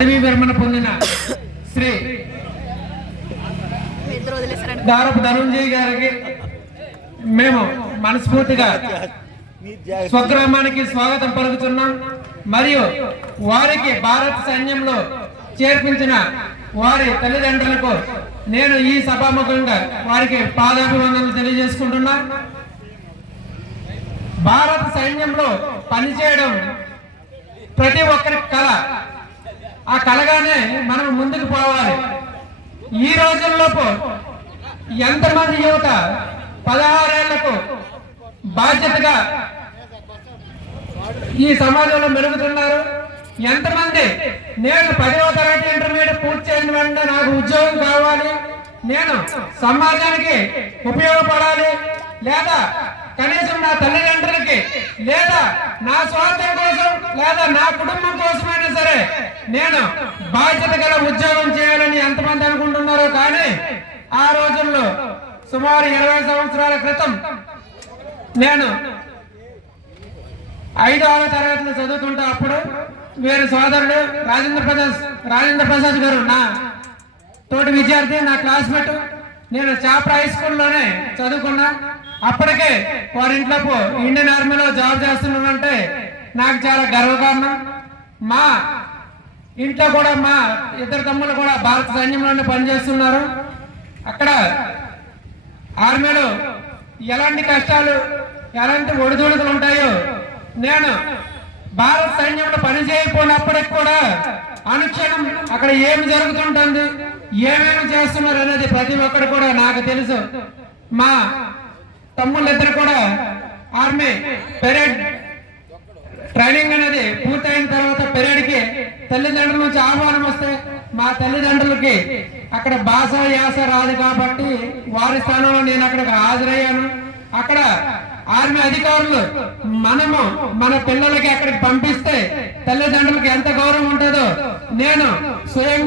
విరమణ పొందిన శ్రీ దారపు ధనుంజయ్ గారికి మేము మనస్ఫూర్తిగా స్వగ్రామానికి స్వాగతం పలుకుతున్నాం. మరియు వారికి భారత సైన్యంలో చేర్పించిన వారి తల్లిదండ్రులకు నేను ఈ సభాముఖంగా వారికి పాదాభివందనలు తెలియజేసుకుంటున్నా. భారత సైన్యంలో పనిచేయడం ప్రతి ఒక్కరి కళ. ఆ కళగానే మనం ముందుకు పోవాలి. ఈ రోజుల్లోపు ఎంతమంది యువత 16 ఏళ్లకు బాధ్యతగా ఈ సమాజంలో మెరుగుతున్నారు? ఎంతమంది నేను 10వ తరగతి ఇంటర్మీడియట్ పూర్తి చేసిన వెంటనే నాకు ఉద్యోగం కావాలి, నేను సమాజానికి ఉపయోగపడాలి, లేదా కనీసం నా తల్లిదండ్రులకి లేదా నా స్వార్థం కోసం లేదా నా కుటుంబం కోసమైనా సరే నేను బాధ్యత గల ఉద్యోగం చేయాలని ఎంతమంది అనుకుంటున్నారో. కానీ ఆ రోజుల్లో సుమారు 20 సంవత్సరాల క్రితం నేను 5వ తరగతిలో చదువుతుంటే అప్పుడు వీరి సోదరుడు రాజేంద్ర ప్రసాద్ గారు నా తోటి విద్యార్థి, నా క్లాస్మేట్. నేను చాప్రా హై స్కూల్లోనే చదువుకున్నా. అప్పటికే వారింట్లో ఇండియన్ ఆర్మీలో జాబ్ చేస్తున్నానంటే నాకు చాలా గర్వకారణం. మా ఇంట్లో కూడా మా ఇద్దరు తమ్ముళ్ళు కూడా భారత సైన్యంలోనే పనిచేస్తున్నారు. అక్కడ ఆర్మీలో ఎలాంటి కష్టాలు ఎలాంటి ఒడిదుడుకులు ఉంటాయో నేను భారత సైన్యంలో పని చేయకపోయినప్పటికి కూడా అనుక్షణం అక్కడ ఏమి జరుగుతుంటుంది, ఏమేమి చేస్తున్నారు అనేది ప్రతి ఒక్కరు కూడా నాకు తెలుసు. మా తమ్ముళ్ళిద్దరు కూడా ఆర్మీ పెరేడ్ ట్రైనింగ్ అనేది పూర్తయిన తర్వాత పెరేడ్కి తల్లిదండ్రుల నుంచి ఆహ్వానం వస్తే మా తల్లిదండ్రులకి అక్కడ భాష యాస రాదు కాబట్టి వారి స్థానంలో నేను అక్కడికి హాజరయ్యాను. అక్కడ ఆర్మీ అధికారులు మనము మన పిల్లలకి అక్కడికి పంపిస్తే తల్లిదండ్రులకి ఎంత గౌరవం ఉంటుందో నేను స్వయంగా